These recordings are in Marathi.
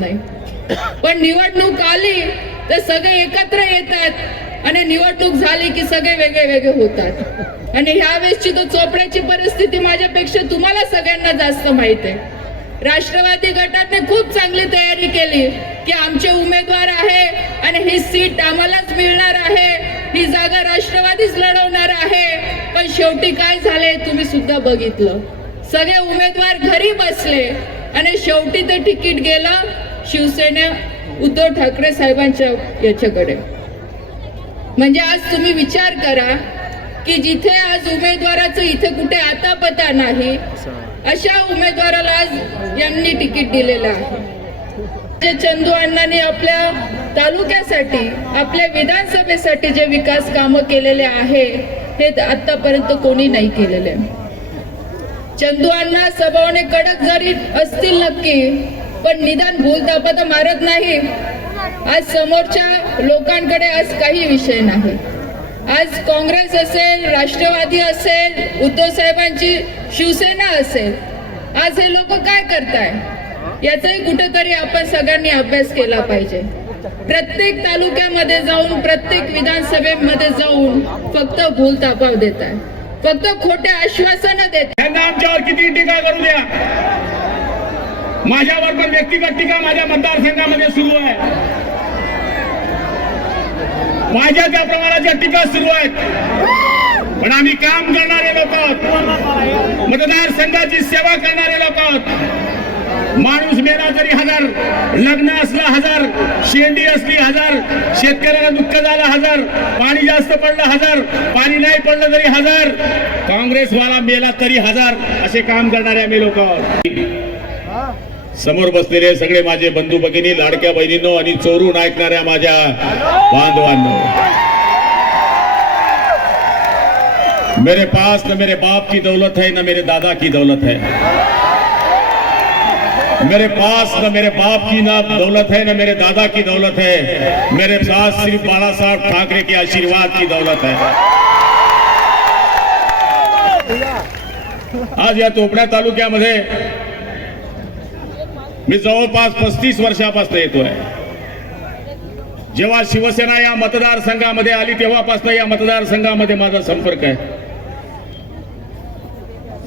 नाही. पण निवडणूक आली तर सगळे एकत्र येतात आणि निवडणूक झाली की सगळे वेगळे वेगळे होतात. आणि ह्यावेळेसची तो चोपड्याची परिस्थिती माझ्यापेक्षा तुम्हाला सगळ्यांना जास्त माहीत आहे. राष्ट्रवादी गटाने खूप चांगली तयारी केली की आमचे उमेदवार आहे आणि ही सीट आम्हालाच मिळणार आहे. ही जागा राष्ट्रवादीच लढवणार आहे. पण शेवटी काय झाले तुम्ही सुद्धा बघितलं. सगळे उमेदवार घरी बसले आणि शेवटी ते तिकीट गेलं शिवसेना उद्धव ठाकरे साहेबांच्या याच्याकडे. म्हणजे आज तुम्ही विचार करा की जिथे आज उमेदवाराचं इथे कुठे आता पता नाही अशा उमेदवाराला आज यांनी तिकीट दिलेलं आहे. जे चंदू अण्णांनी आपल्या तालुक्यासाठी आपल्या विधानसभेसाठी जे विकास कामं केलेले आहे हे आतापर्यंत कोणी नाही केलेले. चंदू अण्णा स्वभावाने कडक जरी असतील नक्की पण निदान भूलतापा तर मारत नाही. आज समोरच्या लोकांकडे आज काही विषय नाही. आज काँग्रेस असेल राष्ट्रवादी असेल उद्धव साहेबांची शिवसेना असेल आज हे लोक काय करताय? याचाही कुठेतरी आपण सगळ्यांनी अभ्यास केला पाहिजे. प्रत्येक तालुक्यामध्ये जाऊन प्रत्येक विधानसभेमध्ये जाऊन फक्त भूल तापाव देत आहे फक्त खोटे आश्वासन देत आमच्यावर किती टीका करू द्या. माझ्यावर पण व्यक्तिगत टीका माझ्या मतदारसंघामध्ये सुरू आहे. माझ्या त्या प्रमाणाच्या टीका सुरू आहेत. पण आम्ही काम करणारे लोक आहोत. मतदारसंघाची सेवा करणारे लोक आहोत. माणूस मेला तरी हजार लग्न असला हजार शेंडी असली हजार शेतकऱ्याला दुःख झालं हजार पाणी जास्त पडलं हजार पाणी नाही पडलं तरी हजार काँग्रेसवाला मेला तरी हजार असे काम करणारे आम्ही लोक आहोत. समोर बसलेले सगळे माझे बंधू भगिनी लाडक्या बहिणींनो आणि चोरून ऐकणाऱ्या माझ्या बांधवांनो. मेरे पास न मेरे बाप की दौलत है न मेरे दादा की दौलत है। मेरे पास न मेरे बाप की ना दौलत है न मेरे दादा की दौलत है। मेरे पास सिर्फ बाला साहब ठाकरे के आशीर्वाद की दौलत है। आज या तोपड्या तालुक्यामध्ये मी जवळपास पस्तीस वर्षापासून येतोय. जेव्हा शिवसेना या मतदारसंघामध्ये आली तेव्हापासून या मतदारसंघामध्ये माझा संपर्क आहे.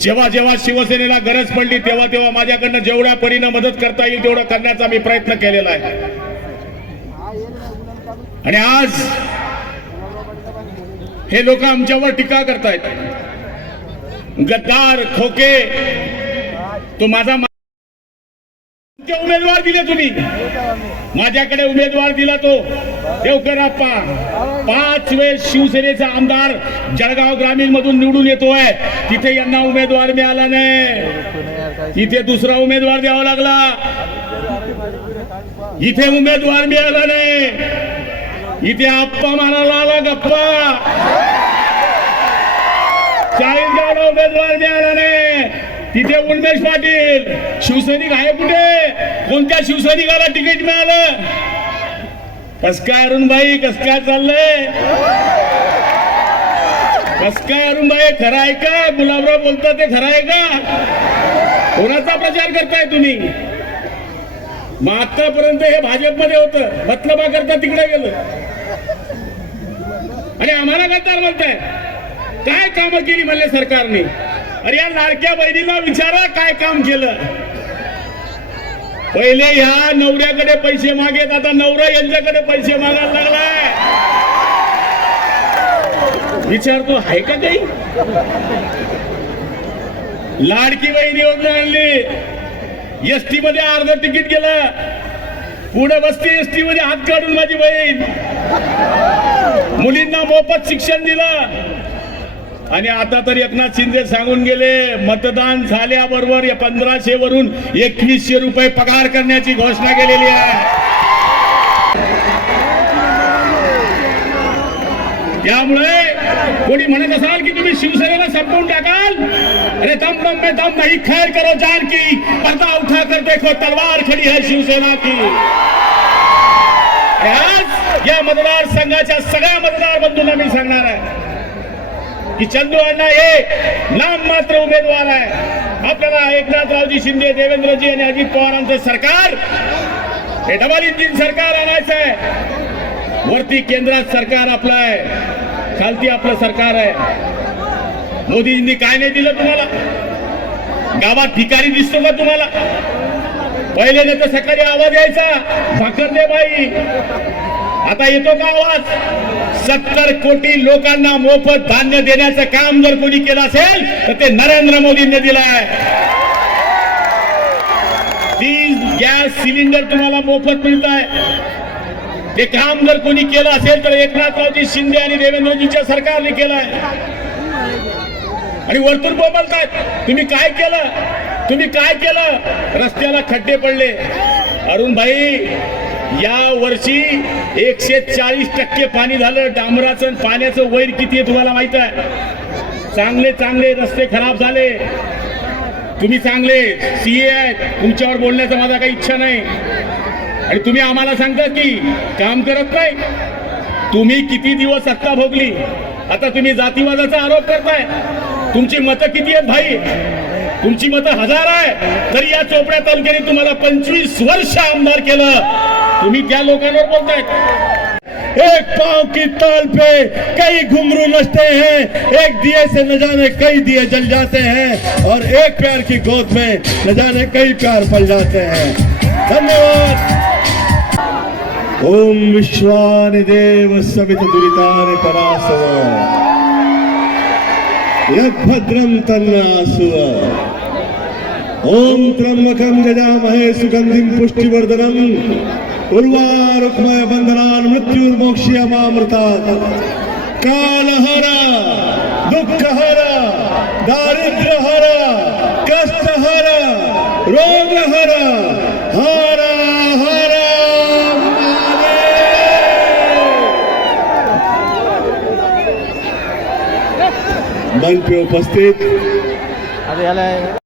जेव्हा जेव्हा शिवसेनेला गरज पडली तेव्हा तेव्हा माझ्याकडनं जेवढ्या परीनं मदत करता येईल तेवढं करण्याचा मी प्रयत्न केलेला आहे. आणि आज हे लोक आमच्यावर टीका करतायत. गद्दार खोके तो माझा उमेदवार दिले तुम्ही. माझ्याकडे उमेदवार दिला तो. देवकर आप्पा. पाच वेळेस शिवसेनेचा आमदार जळगाव ग्रामीण मधून निवडून येतोय. तिथे यांना उमेदवार मिळाला नाही. तिथे दुसरा उमेदवार द्यावा लागला. इथे उमेदवार मिळाला नाही. इथे आप्पा म्हणाला आला गप्पा. चाळीसगावला उमेदवार मिळाला तिथे उन्मेश पाटील. शिवसैनिक आहे कुठे? कोणत्या शिवसैनिकाला तिकीट मिळालं? कस काय अरुणबाई कस काय चाललंय? कस काय अरुणबाई खरं आहे का? गुलाबराव बोलतात ते खरं आहे का? कोणाचा प्रचार करताय तुम्ही? मग आतापर्यंत हे भाजपमध्ये होतं. मतलबा करता तिकडे गेलं. आणि आम्हाला गद्दार म्हणताय. काय कामं केली म्हणले सरकारने? अरे या लाडक्या बहिणीला विचारा काय काम केलं. पहिले ह्या नवऱ्याकडे पैसे मागेत आता नवरा यांच्याकडे पैसे मागायला लागलाय. विचारतो आहे का काही? लाडकी बहिणी योजना आणली. एसटी मध्ये अर्ध तिकीट गेलं. पुढे बसते एसटी मध्ये हात काढून माझी बहीण. मुलींना मोफत शिक्षण दिलं. आणि आता तर एकनाथ शिंदे सांगून गेले मतदान झाल्याबरोबर या पंधराशे वरून एकवीसशे रुपये पगार करण्याची घोषणा केलेली आहे. त्यामुळे कोणी म्हणत असाल की तुम्ही शिवसेनेला संपवून टाकाल? अरे दम दम में दम नाही खैर करो जान की पर्दा उठा कर देखो तलवार खड़ी है शिवसेना की. आज या मतदारसंघाच्या सगळ्या मतदार बंधूंना मी सांगणार आहे. की चंदू अण्णा हे नाम मात्र उमेदवार आहे. आपल्याला एकनाथरावजी शिंदे देवेंद्रजी आणि अजित पवारांचं सरकार. हे डबल सरकार आणायचं आहे. वरती केंद्रात सरकार आपलं आहे. खालती आपलं सरकार आहे. मोदीजींनी काय नाही दिलं तुम्हाला? गावात भिकारी दिसतो का तुम्हाला? पहिले नाही तर सकाळी आवाज यायचा भाकर दे बाई आता येतो का आवाज? सत्तर कोटी लोकांना मोफत धान्य देण्याचं काम जर कोणी केलं असेल तर ते नरेंद्र मोदींनी दिलं आहे तीस गॅस सिलेंडर तुम्हाला मोफत मिळत आहे ते काम जर कोणी केलं असेल तर एकनाथरावजी शिंदे आणि देवेंद्रजीच्या सरकारने केलं आहे आणि वरतून बोलतायत तुम्ही काय केलं? तुम्ही काय केलं? रस्त्याला खड्डे पडले. अरुण भाई या वर्षी एकशे चाळीस टक्के पाणी झालं. डांबराचं पाण्याचं वैर किती आहे तुम्हाला माहीत आहे? चांगले चांगले रस्ते खराब झाले. तुम्ही चांगले सीए आहेत. तुमच्यावर बोलण्याचा माझा काही इच्छा नाही. आणि तुम्ही आम्हाला सांगता की काम करत नाही. तुम्ही किती दिवस सत्ता भोगली? आता तुम्ही जातीवादाचा आरोप करताय. तुमची मतं किती आहेत भाई? तुमची मतं हजार आहे तरी या चोपड्या तालुक्याने तुम्हाला पंचवीस वर्ष आमदार केलं. तुम्ही त्या लोकांवर बोलताय एक पाँव की ताल पे कई घुंघरू नचते हैं. एक दिए से न जाने कई दिए जल जाते हैं. और एक प्यार की गोद में न जाने कई प्यार पल जाते हैं. धन्यवाद. ओम विश्वानि देव सवित दुरितानि परासव। यद्भद्रं तन्नासुव ओम त्र्यंबकं गजामहे सुगंधिं पुष्टिवर्धनम् उर्वारुक्मय बंधनान् मृत्युर्मोक्ष्यमामृतात् कालहर दुःखहर दारिद्र्यहर कष्टहर रोगहर हर हर मंच पे उपस्थित। आता